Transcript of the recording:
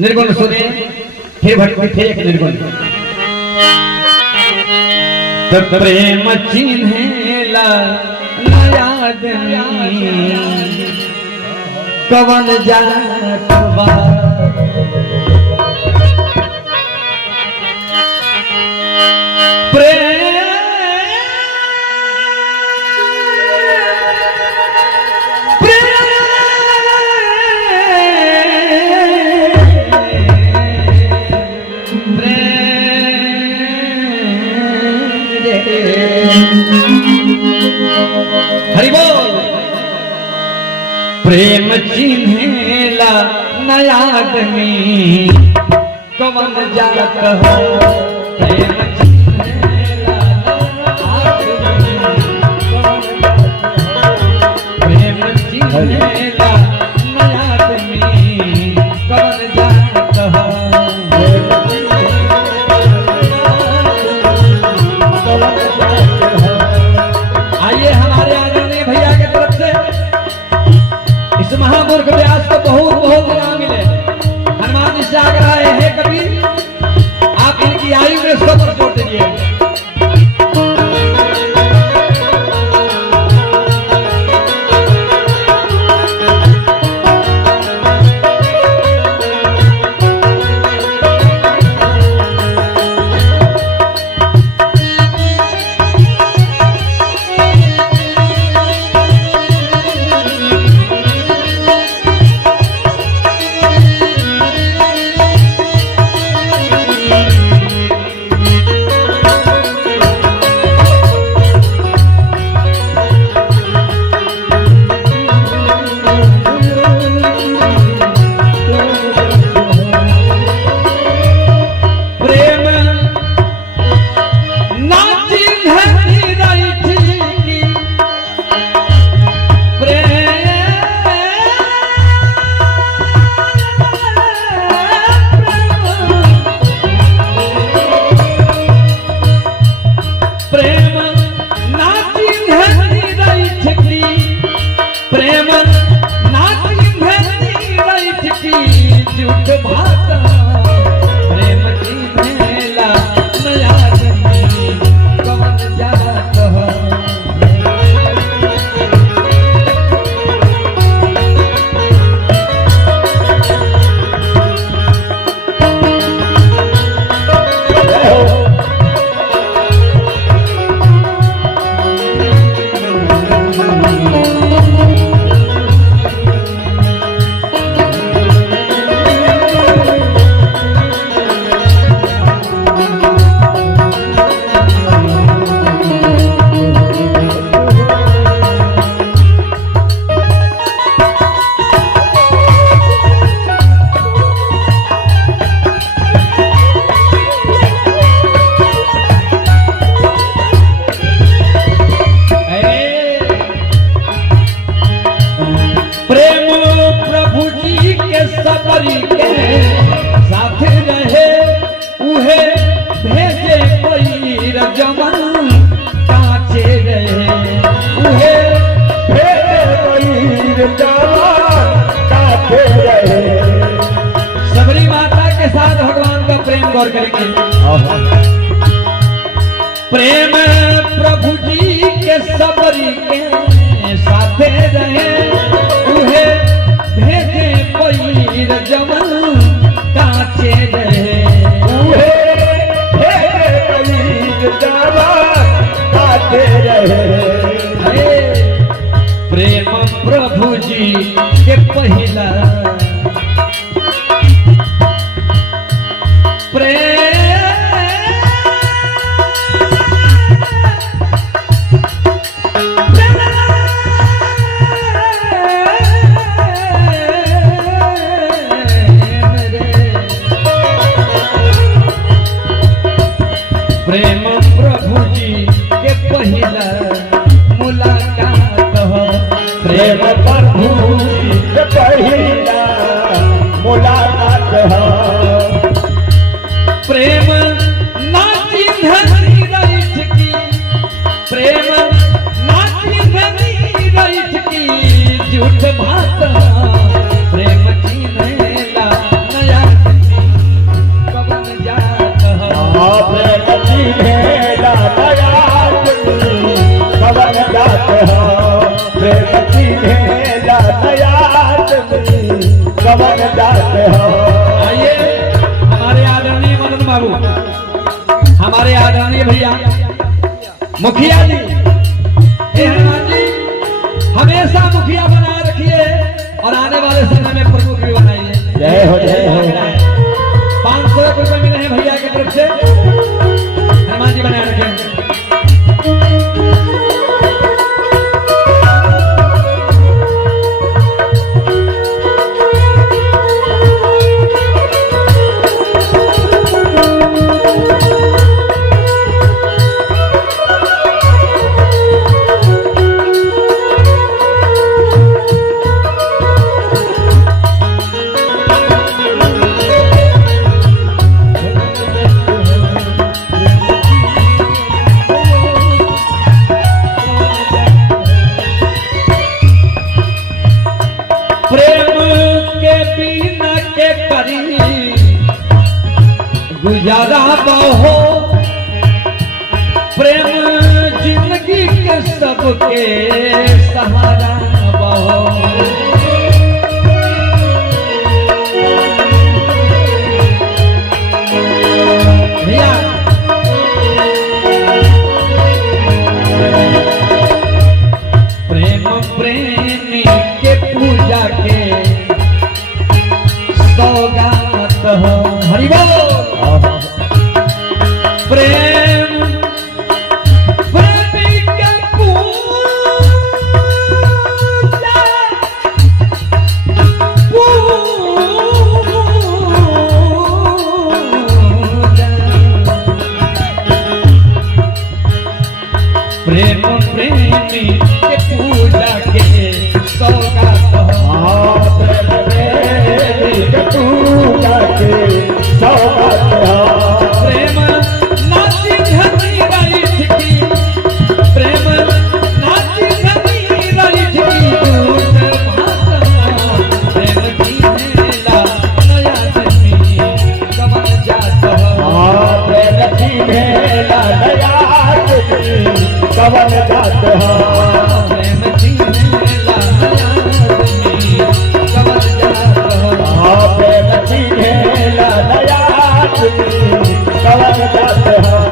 निर्गुण सुने फिर भटके थे एक निर्गुण तो प्रेम चिन्हेला नया दनी कवन जात बा हरि बोल। प्रेम चिन्हेला नया आदमी कवन जात हो प्रेम चिन्हेला प्रेम चिन्हेला नया आदमी कवन जात हो महामूर्ख व्यास को बहुत बहुत इनाम मिले। हनुमान जी जाग रहे हैं कबीर आप इनकी आयु में 100 पर जोड़ दीजिए। सबरी माता के साथ भगवान का प्रेम गौर करेंगे। प्रेम प्रभु जी के सबरी के साथ रहे उहे भेजे कोई रजमन काचे रहे उहे भेजे कोई रजमन काचे रहे। प्रेम प्रभु जी के पहिला प्रेम प्रभु जी के पहिला मुलाकात हो प्रेम प्रभु जी के पहिला मुलाकात हो प्रेम ना चिन्हनी रहित की प्रेम ना चिन्हनी रहित की झूठ बात प्रेम चिन्हेला नया बाबू, हमारे आदरणीय भैया मुखिया जी, हे हनुमान जी हमेशा मुखिया बनाए रखिए और आने वाले समय में प्रमुख भी बनाइए। जय हो जय हो। 500 रुपए मिले हैं भैया की तरफ से, हनुमान जी बनाए रखें। गुजारा बहो प्रेम जिंदगी के सबके सहारा बहो। भैया प्रेम प्रेमी के पूजा के सौगात हो। हरि बोल। प्रेम प्रेमी के पूजा प्रेम प्रेमी के पूजा के सौगात हो। प्रेमी के पूजा के सौगात हो। प्रेम नाची धनी रही थी, प्रेम नाची धनी रही थी, झूठ भाषा प्रेम की मेला नया जन्मी कवन जात हो। प्रेम की मेला नया जन्मी कवन जात हो। प्रेम की मेला नया जन्मी कवन जात हो। प्रेम की मेला नया जन्मी